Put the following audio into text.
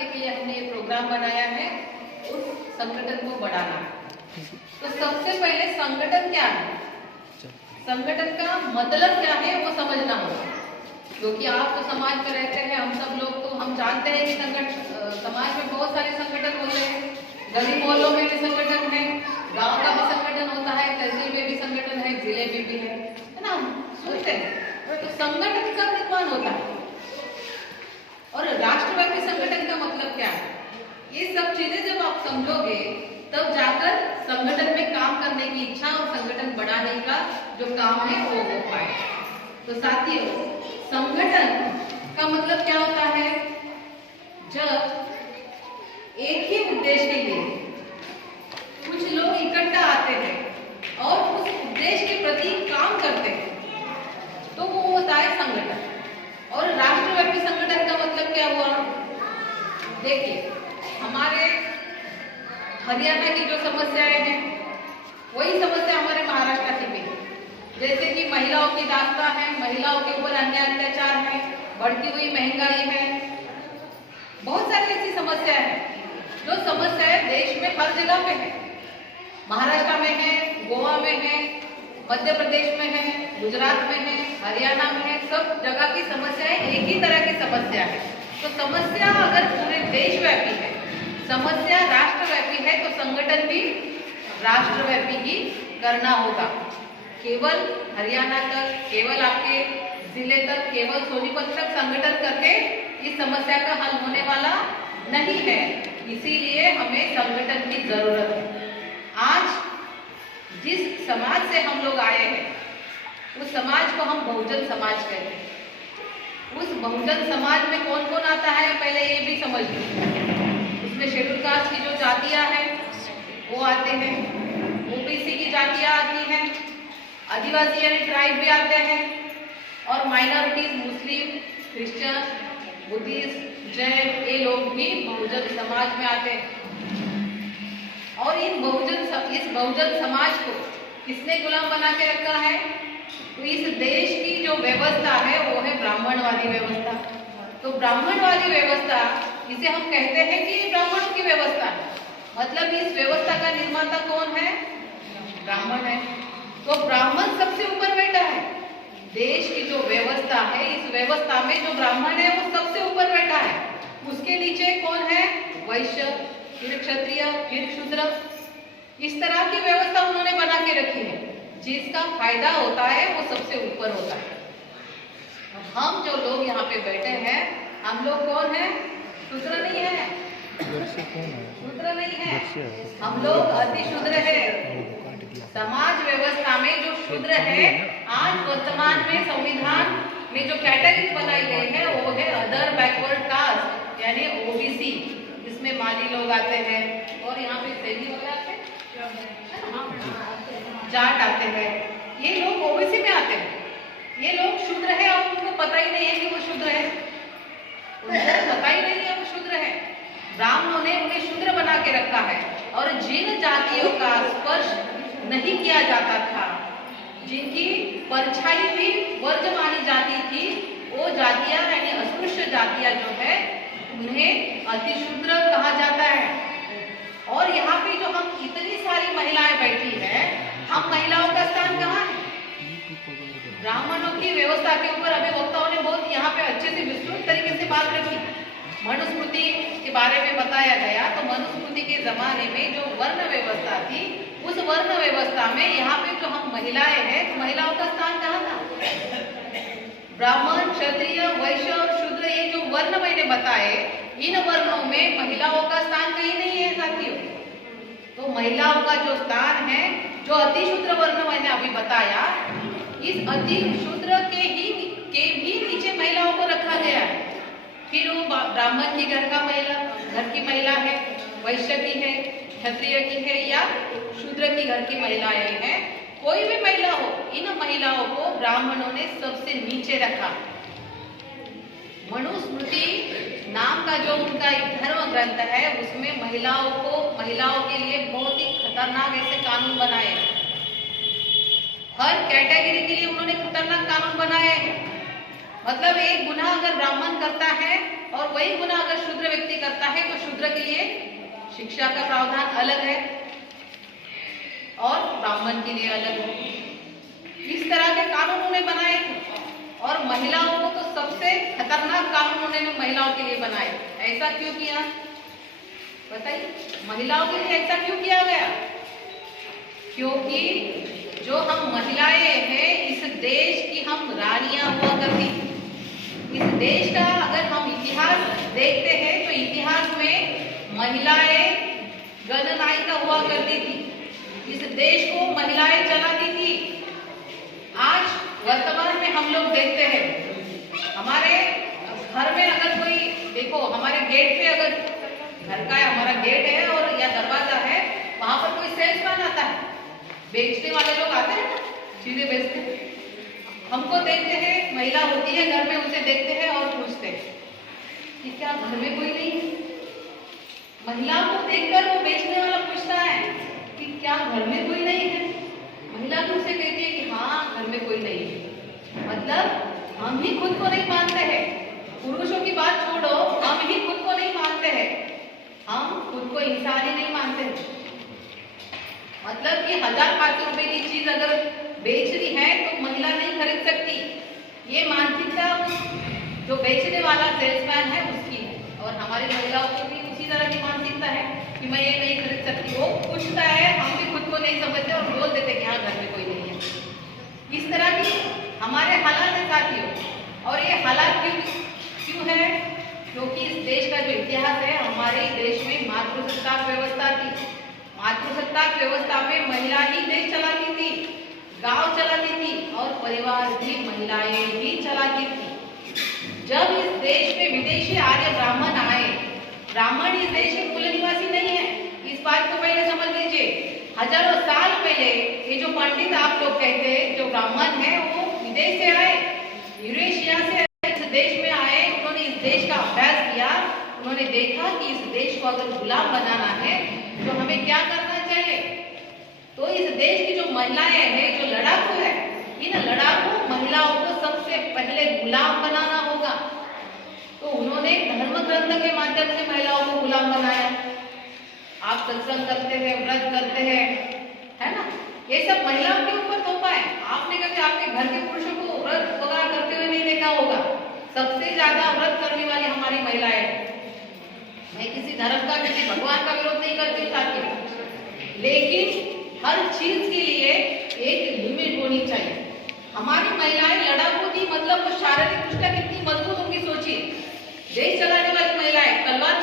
करने के लिए हमने ये प्रोग्राम बनाया है, उस संगठन को बढ़ाना। तो सबसे पहले संगठन क्या है, संगठन का मतलब क्या है वो समझना होगा, क्योंकि आप तो समाज में रहते हैं, हम सब लोग तो हम जानते हैं कि समाज में बहुत सारे संगठन होते हैं। गली मोहल्लों में भी संगठन है, गांव का भी संगठन होता है, तहसील में भी संगठन है, जिले में भी है ना, सुनते हैं। तो संगठन का निर्माण होता है। और राष्ट्रव्यापी संगठन का मतलब क्या है, ये सब चीजें जब आप समझोगे तब जाकर संगठन में काम करने की इच्छा और संगठन बढ़ाने का जो काम है वो हो पाए। तो साथियों, संगठन का मतलब क्या होता है, जब एक ही उद्देश्य के लिए कुछ लोग इकट्ठा आते हैं और उस उद्देश्य के प्रति काम करते हैं, तो वो होता है संगठन। और राष्ट्रव्यापी संगठन का मतलब क्या हुआ, देखिए हमारे हरियाणा की जो समस्याएं हैं वही समस्या हमारे महाराष्ट्र की भी है। जैसे कि महिलाओं की दास्ता है, महिलाओं के ऊपर अन्याय अत्याचार है, बढ़ती हुई महंगाई है, बहुत सारी ऐसी समस्याएं हैं जो समस्याएं देश में हर जगह पे है। महाराष्ट्र में है, गोवा में है, मध्य प्रदेश में है, गुजरात में है, हरियाणा में है, सब जगह की समस्याएं एक ही तरह की समस्या है। तो समस्या अगर पूरे देशव्यापी है, समस्या राष्ट्रव्यापी है, तो संगठन भी राष्ट्रव्यापी ही करना होगा। केवल हरियाणा तक, केवल आपके जिले तक, केवल सोनीपत तक संगठन करके इस समस्या का हल होने वाला नहीं है। इसीलिए हमें संगठन की जरूरत है। आज जिस समाज से हम लोग आए हैं उस समाज को हम बहुजन समाज कहते हैं। उस बहुजन समाज में कौन कौन आता है पहले ये भी समझ लीजिए। उसमें शेड्यूल कास्ट की जो जातियां हैं वो आते हैं, ओबीसी की जातियां आती हैं, आदिवासी यानी ट्राइब भी आते हैं, और माइनॉरिटीज मुस्लिम, क्रिश्चियन, बुद्धिस्ट, जैन, ये लोग भी बहुजन समाज में आते हैं। और इस बहुजन समाज को किसने गुलाम बना के रखा है, तो इस देश की जो व्यवस्था है वो है ब्राह्मणवादी व्यवस्था। तो ब्राह्मणवादी व्यवस्था, इसे हम कहते हैं कि ये ब्राह्मणों की व्यवस्था है, मतलब इस व्यवस्था का निर्माता कौन है, ब्राह्मण है। तो ब्राह्मण सबसे ऊपर बैठा है। देश की जो व्यवस्था है, इस व्यवस्था में जो ब्राह्मण है वो सबसे ऊपर बैठा है। उसके नीचे कौन है, वैश्य, फिर क्षत्रिय, फिर शूद्र। इस तरह की व्यवस्था उन्होंने बना के रखी है, जिसका फायदा होता है वो सबसे ऊपर होता है। हम जो लोग यहाँ पे बैठे हैं, हम लोग कौन है, शूद्र नहीं है, शूद्र नहीं है, हम लोग अति शूद्र है। समाज व्यवस्था में जो शूद्र है, आज वर्तमान में संविधान में जो कैटेगरी बनाई गई है वो है अदर बैकवर्ड कास्ट यानी ओबीसी। इसमें माली लोग आते हैं और यहाँ पे सैनी वगैरह आते हैं, जाट आते हैं, ये लोग ओबीसी में आते हैं। ये लोग शूद्र है और उनको पता ही नहीं है कि वो शूद्र है, उनको पता ही नहीं है वो शूद्र है। ब्राह्मणों ने उन्हें शूद्र बना के रखा है। और जिन जातियों का स्पर्श नहीं किया जाता था, जिनकी परछाई भी वर्ज मानी जाती थी, वो जातियां यानी अस्पृश्य जातियां जो है उन्हें अतिशूद्र कहा जाता है। और यहाँ पे जो हम इतनी सारी महिलाएं बैठी हैं, हम महिलाओं का स्थान कहाँ है, ब्राह्मणों की व्यवस्था के ऊपर अभी वक्ताओं ने बहुत यहाँ पे अच्छे से विस्तृत तरीके से बात रखी। मनुस्मृति के बारे में बताया गया। तो मनुस्मृति के जमाने में जो वर्ण व्यवस्था थी, उस वर्ण व्यवस्था में यहाँ पे जो हम महिलाएं हैं, तो महिलाओं का स्थान कहाँ था, ब्राह्मण, क्षत्रिय, वैश्य और शूद्र, ये जो वर्ण मैंने बताए, इन वर्णों में महिलाओं का स्थान कहीं नहीं है साथियों। तो महिलाओं का जो स्थान है, जो अति शूद्र वर्ण मैंने अभी बताया, इस अति शूद्र के भी नीचे महिलाओं को रखा गया है। फिर वो ब्राह्मण की घर की महिला है, वैश्य की है, क्षत्रिय की है या शूद्र की घर की महिलाएं हैं, कोई भी महिला हो, इन महिलाओं को ब्राह्मणों ने सबसे नीचे रखा। मनुस्मृति नाम का जो उनका एक धर्म ग्रंथ है, उसमें महिलाओं के लिए बहुत ही खतरनाक ऐसे कानून बनाए हैं। हर कैटेगरी के लिए उन्होंने खतरनाक कानून बनाए हैं। मतलब एक गुनाह अगर ब्राह्मण करता है और वही गुनाह अगर शूद्र व्यक्ति करता है शूद्र के लिए शिक्षा का प्रावधान अलग है और ब्राह्मण के लिए अलग है। इस तरह के कानून उन्होंने बनाए और महिलाओं को तो सबसे खतरनाक कानून उन्होंने महिलाओं के लिए बनाए। ऐसा क्यों किया बताइए? महिलाओं के लिए ऐसा क्यों किया गया? क्योंकि जो हम महिलाएं हैं इस देश की हम रानियां हुआ करती थी। इस देश का अगर हम इतिहास देखते हैं तो इतिहास में महिलाएं गणनायिका हुआ करती थी। इस देश को महिलाएं चलाती थी। आज वर्तमान में हम लोग देखते हैं हमारे घर में अगर कोई देखो हमारे गेट पे अगर घर का हमारा गेट है और या दरवाजा है वहां पर कोई सेल्समैन आता है, बेचने वाले लोग आते हैं ना, चीजें बेचते हैं, हमको देखते हैं, महिला होती है घर में उसे देखते हैं और पूछते हैं कि क्या घर में कोई नहीं है? महिला को देखकर वो बेचने वाला पूछता है कि क्या घर में कोई नहीं है? महिला तो उसे कहती है कि हाँ घर में कोई नहीं है। मतलब हम ही खुद को नहीं मानते हैं। पुरुषों की बात छोड़ो, हम ही खुद को नहीं मानते हैं। हम खुद को इंसान ही नहीं मानते हैं। मतलब कि 1000-500 रुपए की चीज अगर बेच रही है तो महिला नहीं खरीद सकती। ये मानसिकता जो बेचने वाला सेल्समैन है उसकी है और हमारी महिलाओं की भी उसी तरह की मानसिकता है कि मैं ये नहीं खरीद सकती। वो पूछता है, हम भी खुद को नहीं समझते और बोल देते कि हाँ घर में कोई नहीं है। इस तरह की हमारे हालात है साथियों। और ये हालात क्यों है? क्योंकि इस देश का जो इतिहास है, हमारे देश में मातृसत्ताक व्यवस्था थी। मातृसत्ताक व्यवस्था में महिला ही देश चलाती थी, गांव चलाती थी और परिवार भी महिलाएं ही चलाती थी। जब इस देश में विदेशी आर्य ब्राह्मण आए, ब्राह्मण इस देश के मूल निवासी नहीं है, इस बात को पहले समझ लीजिए। हजारों साल पहले ये जो पंडित आप लोग कहते हैं जो ब्राह्मण है वो विदेश से आए, यूरेशिया से इस देश में आए। उन्होंने इस देश का अभ्यास किया। उन्होंने देखा कि इस देश को अगर गुलाम बनाना है तो हमें क्या करना चाहिए। तो इस देश की जो महिलाएं हैं, जो लड़ाकू है, इन लड़ाकू महिलाओं को सबसे पहले गुलाम बनाना होगा। तो उन्होंने धर्म ग्रंथ के माध्यम से महिलाओं को गुलाम बनाया। आप सत्संग करते हैं, व्रत करते हैं, है ना, ये सब महिलाओं के ऊपर थोपा है। आपने कभी आपके घर के पुरुषों को व्रत वगैरह करते हुए नहीं देखा होगा। सबसे ज्यादा व्रत करने वाली हमारी महिलाएं हैं। मैं किसी धर्म का, किसी भगवान का विरोध नहीं करती हूँ साथियों, लेकिन हर चीज के लिए एक लिमिट होनी चाहिए। हमारी महिलाएं लड़ाकू थी, मतलब वो शारीरिक दृष्टि कितनी मजबूत होंगी सोचिए। देश चलाने वाली महिलाएं तलवार